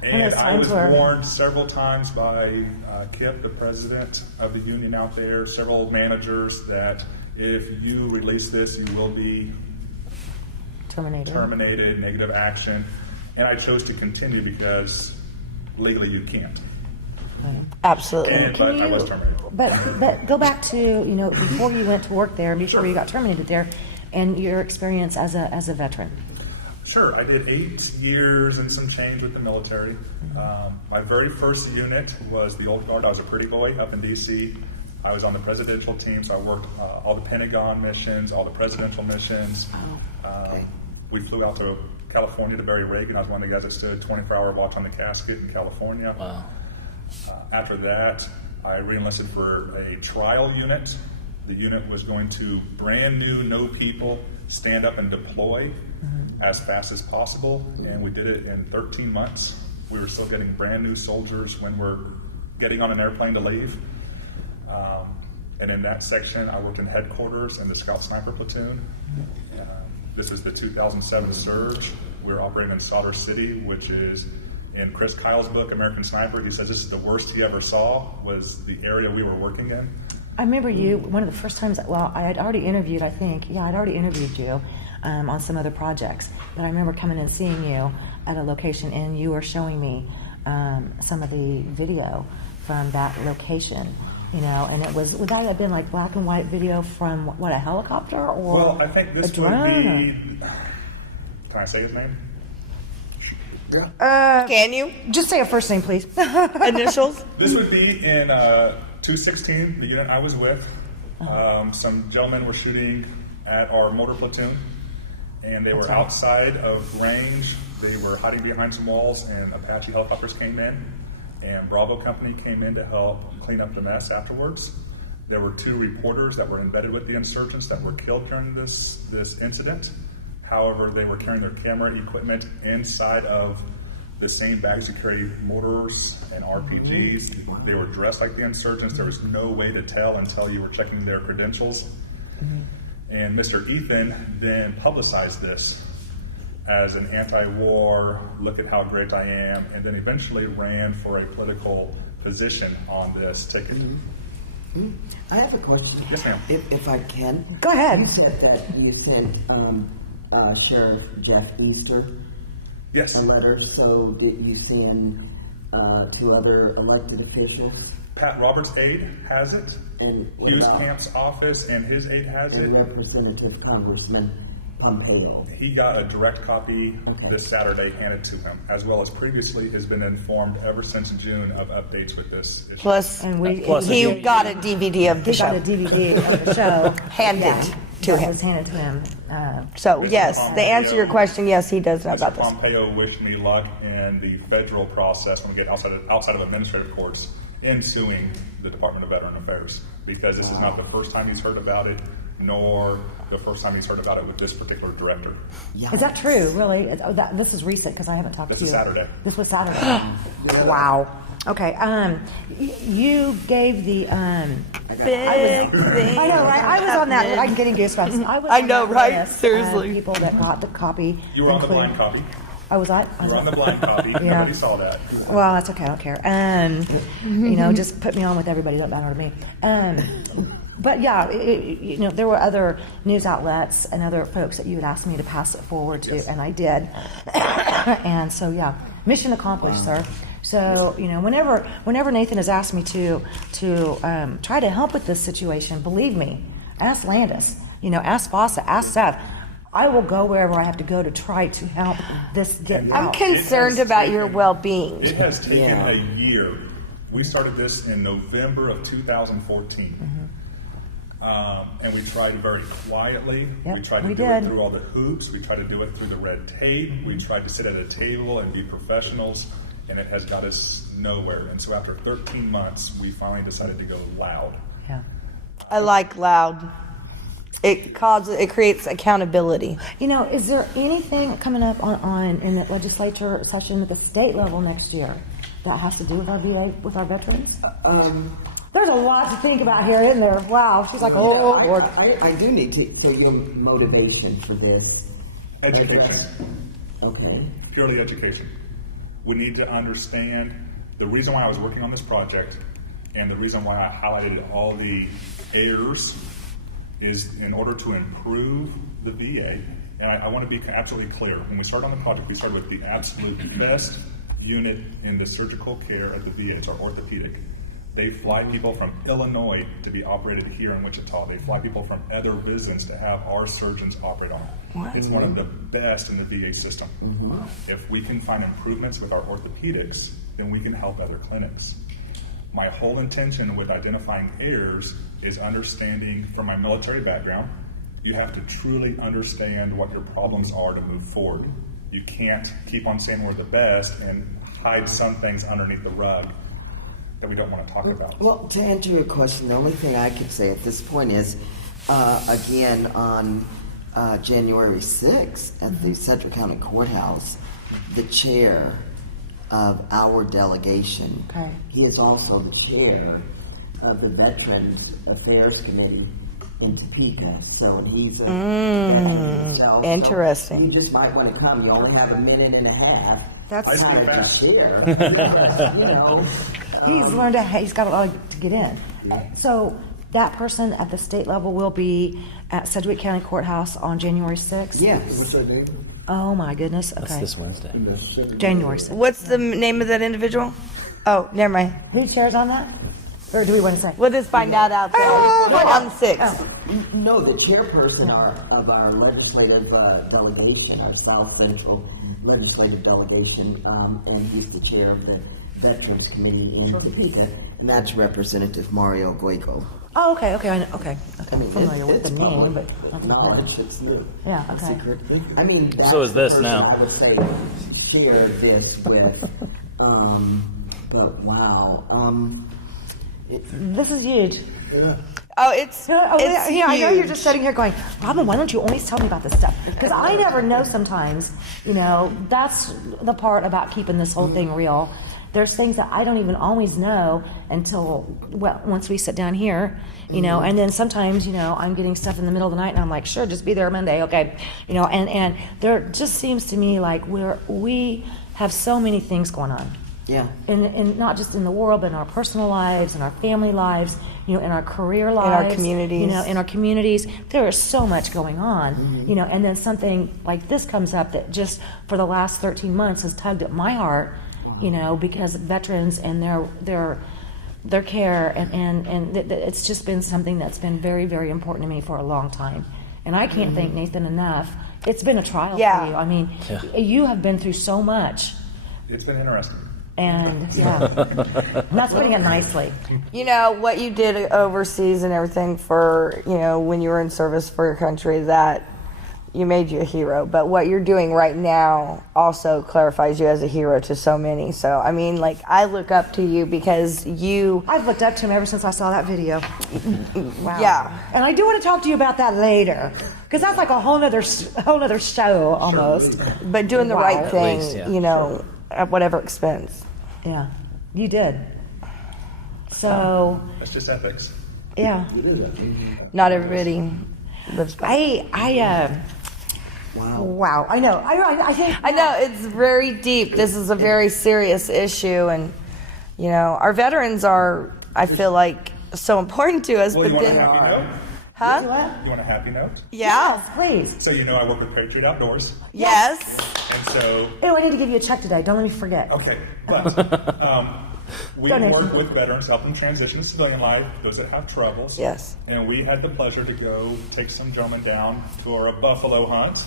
And I was warned several times by Kip, the president of the union out there, several managers, that if you release this, you will be terminated, negative action. And I chose to continue because legally you can't. Absolutely. But I was terminated. But go back to, before you went to work there, before you got terminated there, and your experience as a veteran. Sure, I did 8 years and some change with the military. My very first unit was the Old Guard. I was a pretty boy up in D.C. I was on the presidential team, so I worked all the Pentagon missions, all the presidential missions. We flew out to California to bury Reagan. I was one of the guys that stood 24-hour watch on the casket in California. Wow. After that, I re-enlisted for a trial unit. The unit was going to brand new, no people, stand up and deploy as fast as possible, and we did it in 13 months. We were still getting brand new soldiers when we're getting on an airplane to leave. And in that section, I worked in headquarters in the Scout Sniper Platoon. This is the 2007 surge. We were operating in Solder City, which is, in Chris Kyle's book, American Sniper, he says this is the worst he ever saw, was the area we were working in. I remember you, one of the first times, I had already interviewed, I'd already interviewed you on some other projects. But I remember coming and seeing you at a location, and you were showing me some of the video from that location, and would that have been like black and white video from, a helicopter or Well, I think this would be, can I say his name? Yeah. Can you? Just say a first name, please. Initials? This would be in 216, the unit I was with. Some gentlemen were shooting at our motor platoon, and they were outside of range. They were hiding behind some walls, and Apache helicopters came in, and Bravo Company came in to help clean up the mess afterwards. There were 2 reporters that were embedded with the insurgents that were killed during this incident. However, they were carrying their camera equipment inside of the same bags to carry mortars and RPGs. They were dressed like the insurgents. There was no way to tell until you were checking their credentials. And Mr. Ethan then publicized this as an anti-war, look at how great I am, and then eventually ran for a political position on this ticket. I have a question. Yes, ma'am. If I can. Go ahead. You said Sheriff Jeff Easter Yes. a letter, so did you send to other elected officials? Pat Roberts' aide has it. And Hughes Camp's office and his aide has it. And Representative Congressman Pompeo? He got a direct copy this Saturday handed to him, as well as previously has been informed ever since June of updates with this issue. Plus, Plus he got a DVD of the He show. got a DVD of the show. Handed to That him. was handed to him. So, Mr. yes, Pompeo- the answer to your question, yes, he does know Mr. about this. Pompeo wished me luck in the federal process when we get outside of administrative courts in suing the Department of Veteran Affairs, because this is not the first time he's heard about it, nor the first time he's heard about it with this particular director. Is that true, really? This is recent because I haven't talked This to you. is Saturday. This was Saturday. Wow. Okay. You gave the Big thing. I know, right? I was on that. I'm getting goosebumps. I know, on that right? list of Seriously. people that got the copy. You were on the including- blind copy. I was on. You were on the blind copy. Yeah. Nobody saw that. Well, that's okay. I don't care. Just put me on with everybody. Don't matter to me. But yeah, there were other news outlets and other folks that you had asked me to pass it forward to, and I did. And so, yeah, mission accomplished, sir. So, whenever Nathan has asked me to try to help with this situation, believe me, ask Landis, ask Fossa, ask Seth. I will go wherever I have to go to try to help this get I'm out. concerned about your well-being. It has taken a year. We started this in November of 2014. And we tried very quietly. Yep, we tried to we do it did. through all the hoops. We tried to do it through the red tape. We tried to sit at a table and be professionals, and it has got us nowhere. And so after 13 months, we finally decided to go loud. Yeah. I like loud. It creates accountability. Is there anything coming up on in the legislature session at the state level next year that has to do with our VA, with our veterans? There's a lot to think about here, isn't there? Wow. She's like, oh, Lord. I do need to tell you motivation for this. Education. Okay. Purely education. We need to understand the reason why I was working on this project and the reason why I highlighted all the errors is in order to improve the VA. And I want to be absolutely clear. When we started on the project, we started with the absolute best unit in the surgical care at the VA. It's our orthopedic. They fly people from Illinois to be operated here in Wichita. They fly people from other visits to have our surgeons operate on. Wow. It's one of the best in the VA system. If we can find improvements with our orthopedics, then we can help other clinics. My whole intention with identifying errors is understanding from my military background, you have to truly understand what your problems are to move forward. You can't keep on saying we're the best and hide some things underneath the rug that we don't want to talk about. Well, to answer your question, the only thing I could say at this point is, again, on January 6th at the Sedgwick County Courthouse, the chair of our delegation, he is also the chair of the Veterans Affairs Committee in Topeka. So he's interesting. So you just might want to come. You only have a minute and a half. That's kind of to share. He's learned he's got a lot to get in. So that person at the state level will be at Sedgwick County Courthouse on January 6th? Yes. What's that name? Oh my goodness, okay. That's this Wednesday. January 6th. What's the name of that individual? Oh, never mind. Who chairs on that? Or do we want to say? We'll just find that out there on the 6th. No, the chairperson of our legislative delegation, our South Central legislative delegation, and he's the chair of the Veterans Committee in Topeka, and that's Representative Mario Guigo. Oh, okay, I know, okay. I mean, familiar with it's the name, but not the knowledge. It's new. Yeah, A okay. secret. I mean, that's So is this the person now. I would say share this with. But wow. This is huge. Yeah. Oh, it's yeah, I know you're huge. just sitting here going, Robin, why don't you always tell me about this stuff? Because I never know sometimes, that's the part about keeping this whole thing real. There's things that I don't even always know until, once we sit down here, and then sometimes, I'm getting stuff in the middle of the night and I'm like, sure, just be there Monday, okay. And there just seems to me like we have so many things going on. Yeah. And not just in the world, but in our personal lives, in our family lives, in our career lives. our communities. In our communities. There is so much going on, and then something like this comes up that just for the last 13 months has tugged at my heart, because veterans and their care, and it's just been something that's been very, very important to me for a long time. And I can't thank Nathan enough, It's been a trial Yeah. for you. I mean, you have been through so much. It's been interesting. And that's putting it nicely. You know, what you did overseas and everything for, when you were in service for your country, that you made you a hero. But what you're doing right now also clarifies you as a hero to so many. So, I mean, like, I look up to you because I've looked up to him ever since I saw that video. Wow. Yeah. And I do want to talk to you about that later. Because that's like a whole nother show almost. But doing the right thing, at whatever expense. Yeah, you did. So That's just ethics. yeah, Not everybody lives by. Wow. I know. I think. I know, it's very deep. This is a very serious issue, and our veterans are, I feel like, so important to us. Well, but you want a then, happy note? huh? You want a happy note? Yeah. Please. So I work with Patriot Outdoors. Yes. And so... Oh, I need to give you a check today. Don't let me forget. Okay. But we work with veterans, help them transition to civilian life, those that have troubles. Yes. And we had the pleasure to go take some gentlemen down for a buffalo hunt.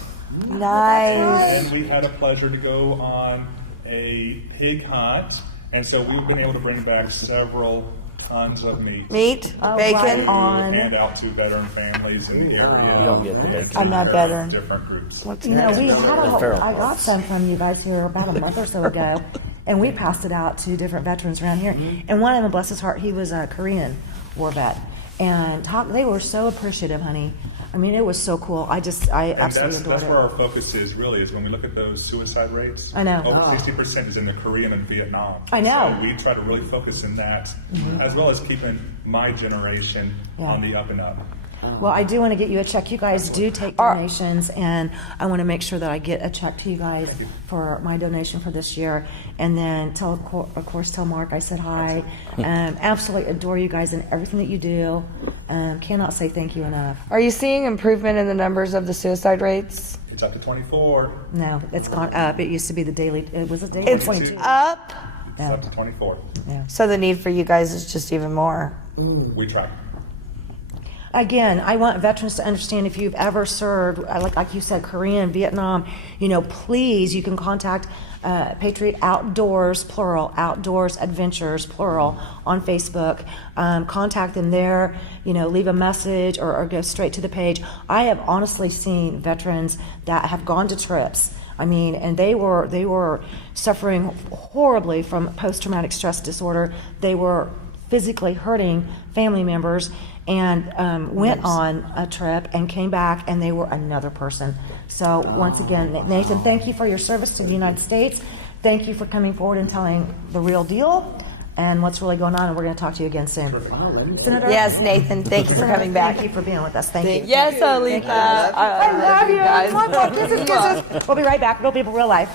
Nice. And we had a pleasure to go on a pig hunt. And so we've been able to bring back several tons of meat. Bacon. To hand out to veteran families in the area. You don't get the bacon. I'm not veteran. Different groups. We had I got some from you guys here about a month or so ago, and we passed it out to different veterans around here. And one of them, bless his heart, he was a Korean war vet, and they were so appreciative, honey. I mean, it was so cool. I absolutely adored it. That's where our focus is when we look at those suicide rates. I know. Over 60% is in the Korean and Vietnam. I know. So we try to really focus in that, as well as keeping my generation on the up and up. Well, I do want to get you a check. You guys do take donations, and I want to make sure that I get a check to you guys for my donation for this year. And then, of course, tell Mark I said hi. Absolutely adore you guys and everything that you do. Cannot say thank you enough. Are you seeing improvement in the numbers of the suicide rates? It's up to 24. No, it's gone up. It used to be the daily. It was a daily. It's 22. up. It's up to 24. Yeah. So the need for you guys is just even more. We try. Again, I want veterans to understand if you've ever served, like you said, Korea and Vietnam, please, you can contact Patriot Outdoors, plural, Outdoors Adventures, plural, on Facebook. Contact them there, leave a message or go straight to the page. I have honestly seen veterans that have gone to trips. I mean, and they were suffering horribly from post-traumatic stress disorder. They were physically hurting family members, and went on a trip and came back, and they were another person. So once again, Nathan, thank you for your service to the United States. Thank you for coming forward and telling the real deal and what's really going on, and we're going to talk to you again soon. Senator? Yes, Nathan, thank you for coming back. Thank you for being with us. Thank you. Yes, Oletha. I love you. Guys. Kisses. We'll be right back. Real People, Real Life.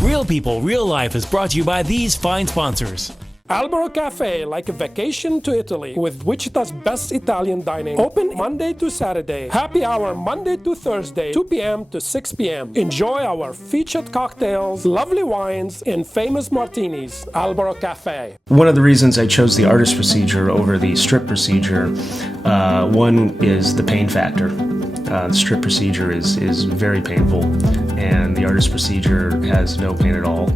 Real People, Real Life is brought to you by these fine sponsors. Albero Cafe, like a vacation to Italy, with Wichita's best Italian dining. Open Monday to Saturday. Happy hour Monday to Thursday, 2 p.m. to 6 p.m. Enjoy our featured cocktails, lovely wines, and famous martinis. Albero Cafe. One of the reasons I chose the artist procedure over the strip procedure, one is the pain factor. The strip procedure is very painful, and the artist procedure has no pain at all.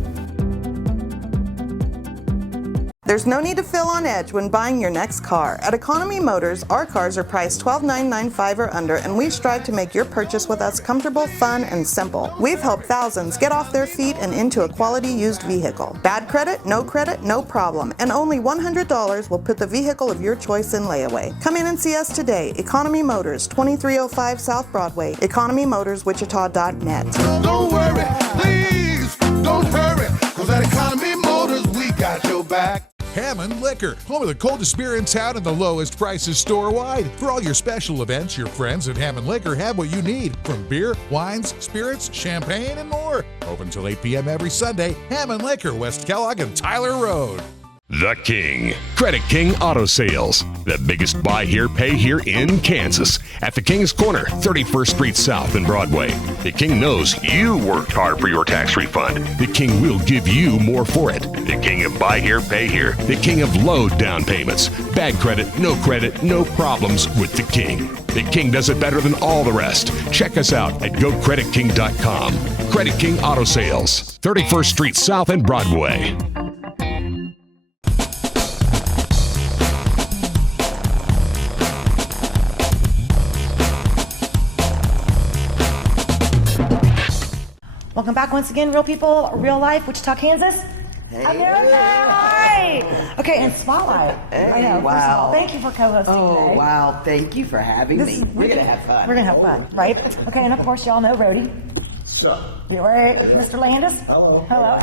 There's no need to feel on edge when buying your next car. At Economy Motors, our cars are priced $12,995 or under, and we strive to make your purchase with us comfortable, fun, and simple. We've helped thousands get off their feet and into a quality used vehicle. Bad credit, no problem, and only $100 will put the vehicle of your choice in layaway. Come in and see us today. Economy Motors, 2305 South Broadway, economymotorswichita.net. Don't worry, please, don't hurry, cause at Economy Motors, we got your back. Hammond Liquor, home of the coldest beer in town and the lowest prices store-wide. For all your special events, your friends at Hammond Liquor have what you need, from beer, wines, spirits, champagne, and more. Open till 8 p.m. every Sunday. Hammond Liquor, West Kellogg and Tyler Road. The King. Credit King Auto Sales. The biggest buy here, pay here in Kansas. At the King's Corner, 31st Street South and Broadway. The King knows you worked hard for your tax refund. The King will give you more for it. The King of buy here, pay here. The King of low down payments. Bad credit, no problems with the King. The King does it better than all the rest. Check us out at GoCreditKing.com. Credit King Auto Sales, 31st Street South and Broadway. Welcome back once again, real people, real life, Wichita, Kansas. Hey. Hi. Okay, and Spotlight. Hey, I know. wow. First of all, thank you for co-hosting today. Oh, wow. Thank you for having me. We're going to have fun. We're going to have fun, right? Okay, and of course, y'all know Rhodey. So. You all right, Mr. Landis? Hello. Hello.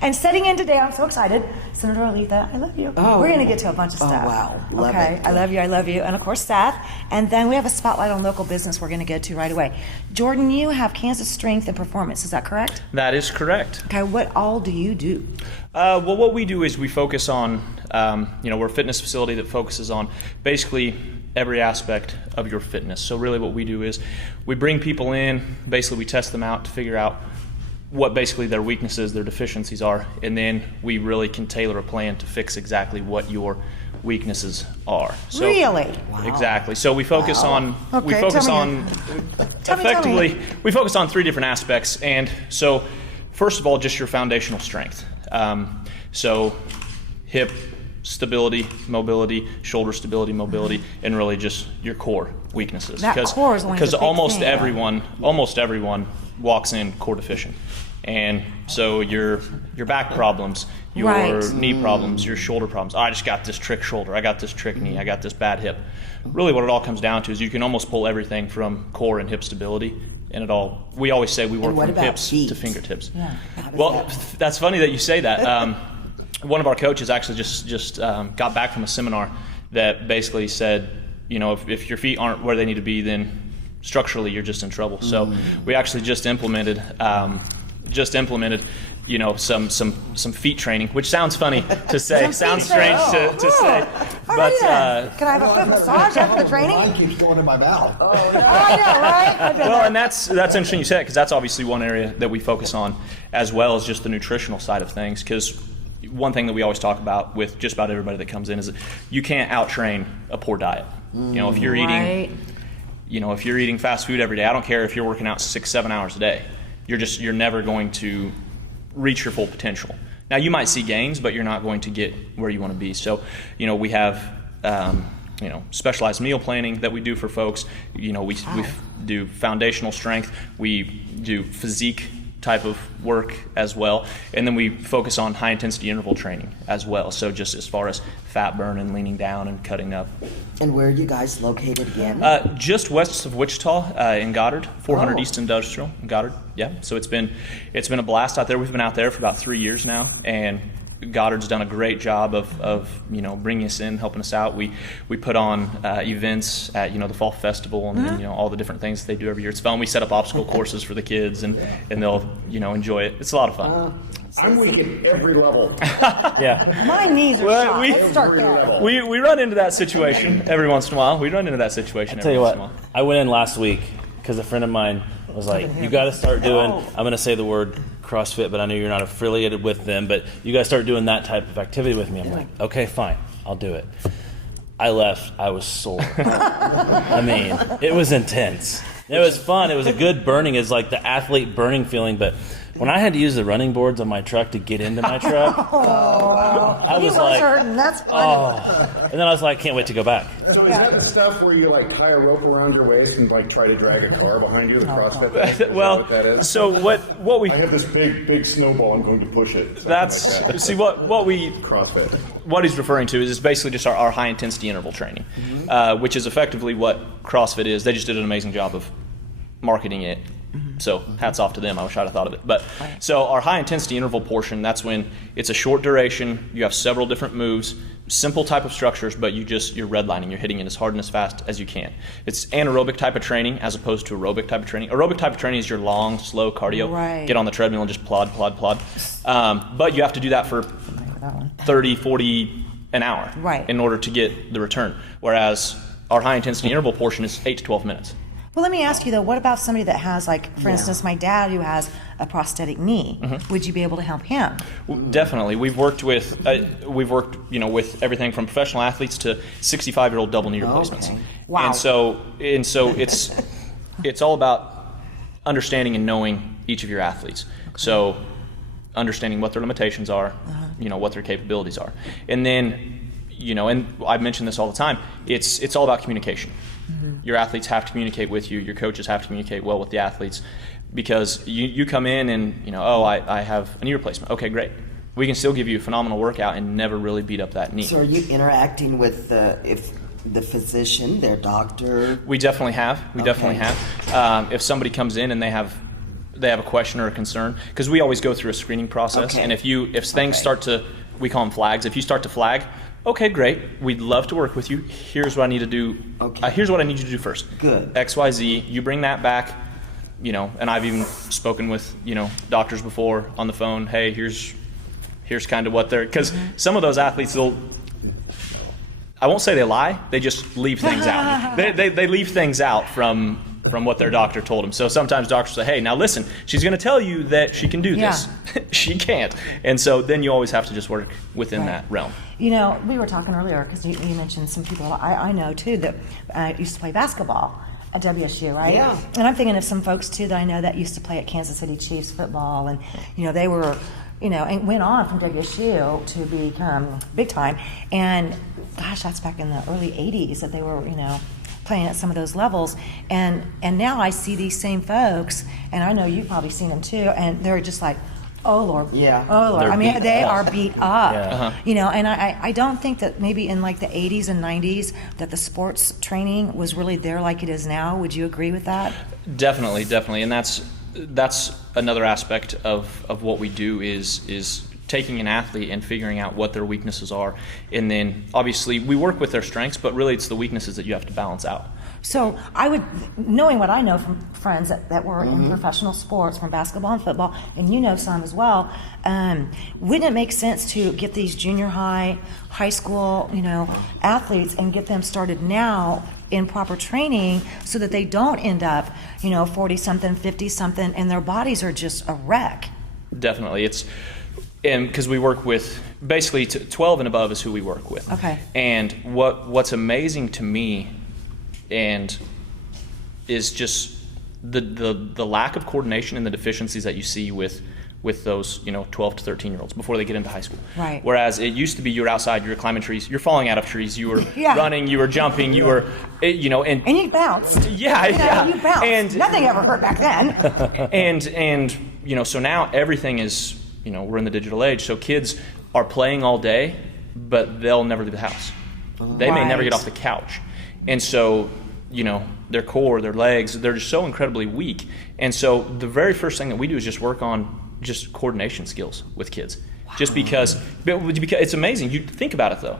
And setting in today, I'm so excited. Senator Oletha, I love you. Oh. We're going to get to a bunch of stuff. Oh, wow. Love okay. it. I love you. And of course, Seth. And then we have a spotlight on local business we're going to get to right away. Jordan, you have Kansas Strength and Performance. Is that correct? That is correct. Okay. What all do you do? Well, what we do is we focus on, we're a fitness facility that focuses on basically every aspect of your fitness. So really what we do is we bring people in, basically we test them out to figure out what basically their weaknesses, their deficiencies are, and then we really can tailor a plan to fix exactly what your weaknesses are. So, really? Wow. Exactly. So we focus on we focus on 3 different aspects. And so first of all, just your foundational strength. So hip stability, mobility, shoulder stability, mobility, and really just your core weaknesses. That core is only because the big almost thing. everyone walks in core deficient. And so your back problems, your knee problems, your shoulder problems. Oh, I just got this trick shoulder. I got this trick knee. I got this bad hip. Really what it all comes down to is you can almost pull everything from core and hip stability. And we always say we work from hips to fingertips. Yeah. Well, that's funny that you say that. One of our coaches actually just got back from a seminar that basically said, if your feet aren't where they need to be, then structurally you're just in trouble. So we actually just implemented some feet training, which sounds funny to say, sounds strange to say. But can I have a foot massage after the training? Mine keeps going in my mouth. Oh, yeah, right? Well, and that's interesting you said it, because that's obviously one area that we focus on, as well as just the nutritional side of things. Because one thing that we always talk about with just about everybody that comes in is that you can't out-train a poor diet. If you're eating, if you're eating fast food every day, I don't care if you're working out 6-7 hours a day. You're never going to reach your full potential. Now you might see gains, but you're not going to get where you want to be. So, we have specialized meal planning that we do for folks. We do foundational strength. We do physique type of work as well, and then we focus on high intensity interval training as well. So just as far as fat burn and leaning down and cutting up. And where are you guys located again? Just west of Wichita, in Goddard, 400 East Industrial in Goddard. Yeah, so it's been a blast out there. We've been out there for about 3 years now, and Goddard's done a great job of bringing us in, helping us out. We put on events at the Fall Festival and all the different things that they do every year. It's fun. We set up obstacle courses for the kids, and they'll enjoy it. It's a lot of fun. I'm weak at every level. Yeah. My knees are shot. Let's start there. We run into that situation every once in a while. I'll tell you what, I went in last week because a friend of mine was like, you got to start doing, I'm going to say the word CrossFit, but I know you're not affiliated with them, but you got to start doing that type of activity with me. I'm like, okay, fine, I'll do it. I left, I was sore. I mean, it was intense. It was fun. It was a good burning. It's like the athlete burning feeling, but when I had to use the running boards on my truck to get into my truck, I was like, hurting. That's funny. and then I was like, can't wait to go back. So is that the stuff where you tie a rope around your waist and try to drag a car behind you, the CrossFit thing? Is well, that what that is? so what we I have this big snowball. I'm going to push it. That's like that. See what we CrossFit. What he's referring to is basically just our high intensity interval training, which is effectively what CrossFit is. They just did an amazing job of marketing it. So hats off to them. I wish I'd have thought of it. But so our high intensity interval portion, that's when it's a short duration. You have several different moves, simple type of structures, but you're redlining. You're hitting it as hard and as fast as you can. It's anaerobic type of training as opposed to aerobic type of training. Aerobic type of training is your long, slow cardio. Right. Get on the treadmill and just plod. But you have to do that for that one. 30, 40 an hour Right. in order to get the return. Whereas our high intensity interval portion is 8 to 12 minutes. Well, let me ask you though, what about somebody that has, like, for Yeah. instance, my dad who has a prosthetic knee? Would you be able to help him? Definitely. We've worked with, with everything from professional athletes to 65-year-old double knee replacements. Wow. And so it's all about understanding and knowing each of your athletes. So understanding what their limitations are, what their capabilities are. And then, and I mention this all the time, it's all about communication. Your athletes have to communicate with you. Your coaches have to communicate well with the athletes, because you come in and, I have a knee replacement. Okay, great. We can still give you a phenomenal workout and never really beat up that knee. So are you interacting with the physician, their doctor? We definitely have. If somebody comes in and they have a question or a concern, because we always go through a screening process. And if things start to, we call them flags. If you start to flag, okay, great. We'd love to work with you. Here's what I need to do. Here's what I need you to do first. Good. X, Y, Z. You bring that back, and I've even spoken with, doctors before on the phone. Hey, here's kind of what they're, because some of those athletes, I won't say they lie. They just leave things out. They leave things out from what their doctor told them. So sometimes doctors say, hey, now listen, she's going to tell you that she can do this. She can't. And so then you always have to just work within that realm. We were talking earlier, because you mentioned some people I know too that used to play basketball at WSU, right? Yeah. And I'm thinking of some folks too that I know that used to play at Kansas City Chiefs football, and they were, and went on from WSU to become big time. And gosh, that's back in the early '80s that they were, playing at some of those levels. And now I see these same folks, and I know you've probably seen them too, and they're just like, oh Lord, oh Lord. I mean, they are beat up, and I don't think that maybe in like the 80s and 90s that the sports training was really there like it is now. Would you agree with that? Definitely. And that's another aspect of what we do is taking an athlete and figuring out what their weaknesses are. And then obviously we work with their strengths, but really it's the weaknesses that you have to balance out. So knowing what I know from friends that were in professional sports, from basketball and football, and some as well, wouldn't it make sense to get these junior high school, athletes and get them started now in proper training so that they don't end up, 40-something, 50-something, and their bodies are just a wreck? Definitely. And because we work with basically 12 and above is who we work with. Okay. And what's amazing to me and is just the lack of coordination and the deficiencies that you see with those 12 to 13-year-olds before they get into high school. Right. Whereas it used to be you were outside, you were climbing trees, you're falling out of trees, you were running, you were jumping, you were and you bounced. Yeah. You bounced. And nothing ever hurt back then. and so now everything is, we're in the digital age, so kids are playing all day, but they'll never leave the house. They may never get off the couch. And so, their core, their legs, they're just so incredibly weak. And so the very first thing that we do is just work on just coordination skills with kids. Wow. Just because it's amazing. You think about it though.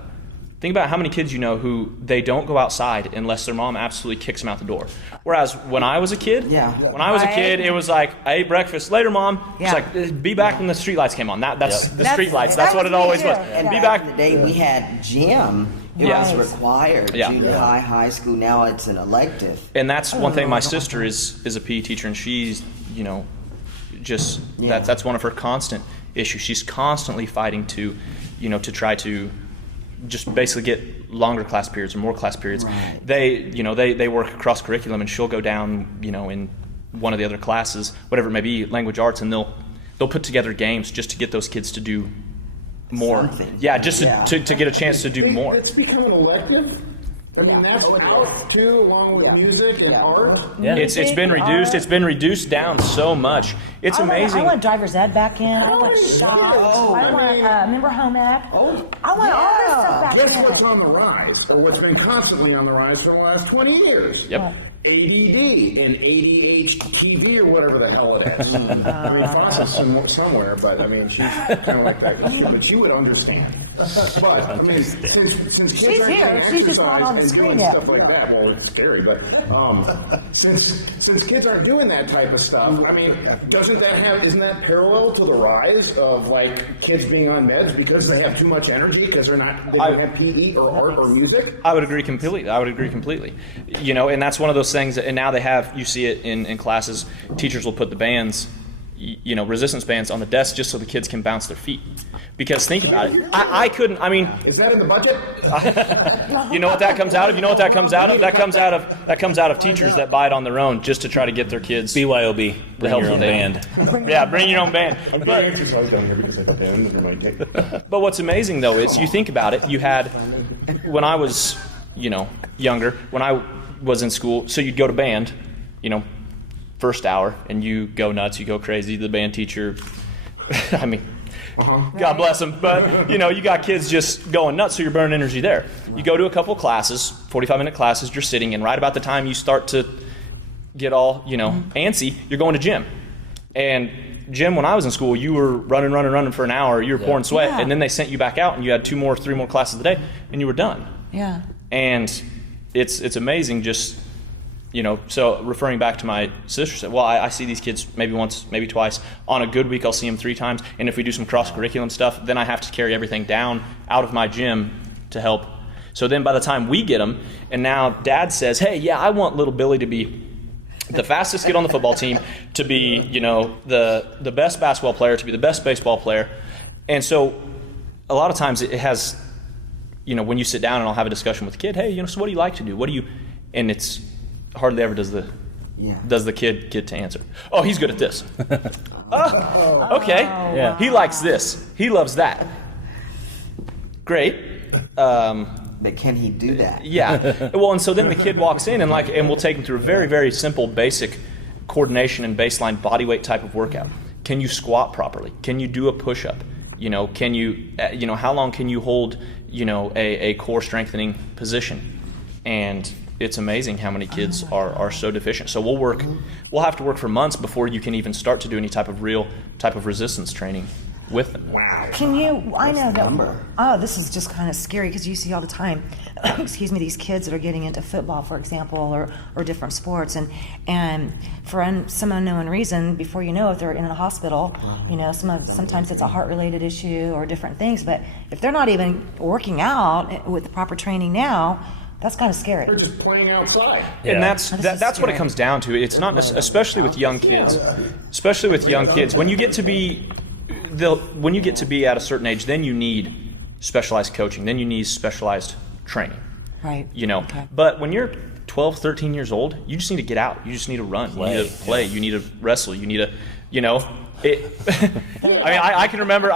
Think about how many kids you know who they don't go outside unless their mom absolutely kicks them out the door. Whereas when I was a kid, it was like, I ate breakfast, later mom. It's like, be back when the street lights came on. That's the street lights. That's what it always was. And be back back. in the day we had gym. It was required. Junior high, high school. Now it's an elective. And that's one thing. My sister is a PE teacher, and she's that's one of her constant issues. She's constantly fighting to try to just basically get longer class periods or more class periods. Right. They work across curriculum, and she'll go down in one of the other classes, whatever it may be, language arts, and they'll put together games just to get those kids to do more. Something. Yeah, just to get a chance to do more. It's become an elective. I mean, that's out too, along with music and art. Yeah. It's been reduced. It's been reduced down so much. It's amazing. I want driver's ed back in. I want shop. I want remember home ec. I want all this stuff back in. Guess what's on the rise, or what's been constantly on the rise for the last 20 years? Yep. ADD and ADHD or whatever the hell it is. I mean, Faust is somewhere, but I mean, she's kind of like that. But she would understand. But I mean, since kids She's aren't here. getting She's just not on the exercise and screen doing yet. stuff like that, well, it's scary. But since kids aren't doing that type of stuff, I mean, isn't that parallel to the rise of like kids being on meds because they have too much energy because they don't have PE or art or music? I would agree completely. You know, and that's one of those things that, and now you see it in classes, teachers will put the bands, you know, resistance bands on the desk just so the kids can bounce their feet. Because think about it, I couldn't, I mean. Is that in the budget? You know what that comes out of? That comes out of teachers that buy it on their own just to try to get their kids. BYOB, bring your own band. Yeah, bring your own band. I'm doing exercise down here because I have a band and I take it. But what's amazing though is you think about it, you had, when I was, you know, younger, when I was in school, so you'd go to band, you know, first hour, and you go nuts, you go crazy, the band teacher, I mean, God bless them, but you know, you got kids just going nuts, so you're burning energy there. You go to a couple classes, 45-minute classes, you're sitting, and right about the time you start to get all, you know, antsy, you're going to gym. And gym, when I was in school, you were running for an hour, you were pouring sweat, and then they sent you back out, and you had 3 more classes a day, and you were done. Yeah. And it's amazing just, you know, so referring back to my sister said, well, I see these kids maybe once, maybe twice. On a good week, I'll see them 3 times. And if we do some cross-curriculum stuff, then I have to carry everything down out of my gym to help. So then by the time we get them, and now Dad says, hey, yeah, I want little Billy to be the fastest kid on the football team, to be, you know, the best basketball player, to be the best baseball player. And so a lot of times it has, you know, when you sit down and I'll have a discussion with the kid, hey, you know, so what do you like to do? What do you, and it's hardly ever does the kid get to answer. Oh, he's good at this. Okay. Yeah. He likes this. He loves that. Great. But can he do that? Yeah. Well, and so then the kid walks in and we'll take him through a very, very simple, basic coordination and baseline body weight type of workout. Can you squat properly? Can you do a push-up? You know, can you, you know, how long can you hold, you know, a core strengthening position? And it's amazing how many kids are so deficient. So we'll have to work for months before you can even start to do any type of real type of resistance training with them. Wow. Can you, I know that, oh, this is just kind of scary because you see all the time, excuse me, these kids that are getting into football, for example, or different sports, and for some unknown reason, before you know it, they're in a hospital. You know, sometimes it's a heart-related issue or different things, but if they're not even working out with the proper training now, that's kind of scary. They're just playing outside. And that's what it comes down to. It's not, especially with young kids. Especially with young kids, when you get to be at a certain age, then you need specialized coaching. Then you need specialized training. Right. You know. Okay. But when you're 12, 13 years old, you just need to get out. You just need to run. You need to play. You need to wrestle. You need to, you know. I mean, I can remember.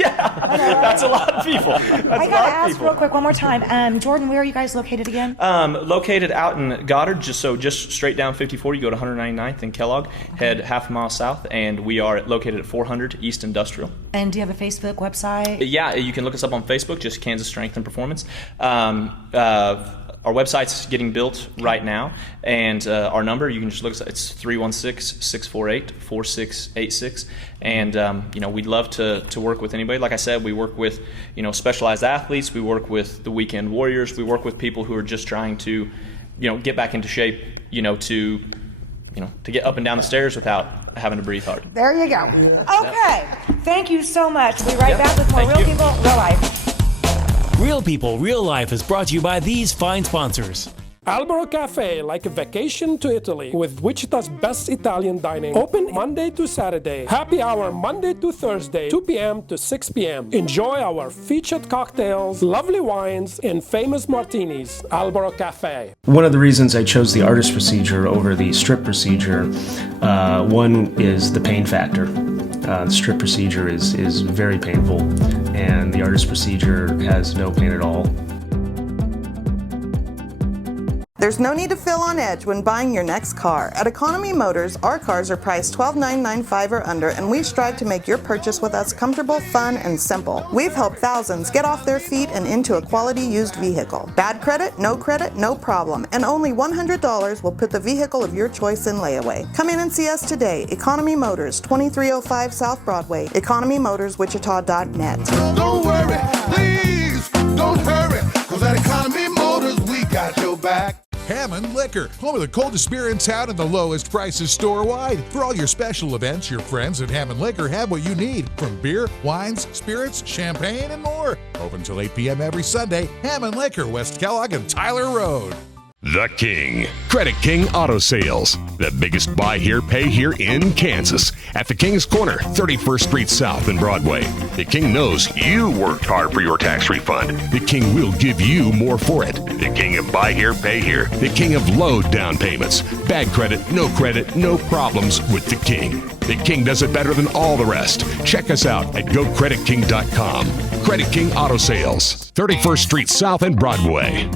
Yeah, that's a lot of people. I gotta ask real quick one more time. Jordan, where are you guys located again? Located out in Goddard, just straight down 54. You go to 199th in Kellogg, head half a mile south, and we are located at 400 East Industrial. And do you have a Facebook website? Yeah, you can look us up on Facebook, just Kansas Strength and Performance. Our website's getting built right now, and our number, you can just look at it's 316-648-4686. And you know, we'd love to work with anybody. Like I said, we work with, you know, specialized athletes. We work with the weekend warriors. We work with people who are just trying to, you know, get back into shape, to get up and down the stairs without having to breathe hard. There you go. Okay. Thank you so much. We'll be right back with more Real People, Real Life. Real People, Real Life is brought to you by these fine sponsors. Albero Cafe, like a vacation to Italy, with Wichita's best Italian dining. Open Monday to Saturday. Happy hour Monday to Thursday, 2 p.m. to 6 p.m. Enjoy our featured cocktails, lovely wines, and famous martinis. Albero Cafe. One of the reasons I chose the artist procedure over the strip procedure, one is the pain factor. The strip procedure is very painful, and the artist procedure has no pain at all. There's no need to feel on edge when buying your next car. At Economy Motors, our cars are priced $12,995 or under, and we strive to make your purchase with us comfortable, fun, and simple. We've helped thousands get off their feet and into a quality used vehicle. Bad credit, no problem, and only $100 will put the vehicle of your choice in layaway. Come in and see us today. Economy Motors, 2305 South Broadway. EconomyMotorsWichita.net. Don't worry, please, don't hurry, cause at Economy Motors, we got your back. Hammond Liquor, home of the coldest beer in town and the lowest prices store-wide. For all your special events, your friends at Hammond Liquor have what you need, from beer, wines, spirits, champagne, and more. Open till 8 p.m. every Sunday. Hammond Liquor, West Kellogg and Tyler Road. The King. Credit King Auto Sales. The biggest buy here, pay here in Kansas. At the King's Corner, 31st Street South and Broadway. The King knows you worked hard for your tax refund. The King will give you more for it. The King of buy here, pay here. The King of low down payments. Bad credit, no problems with the King. The King does it better than all the rest. Check us out at GoCreditKing.com. Credit King Auto Sales, 31st Street South and Broadway.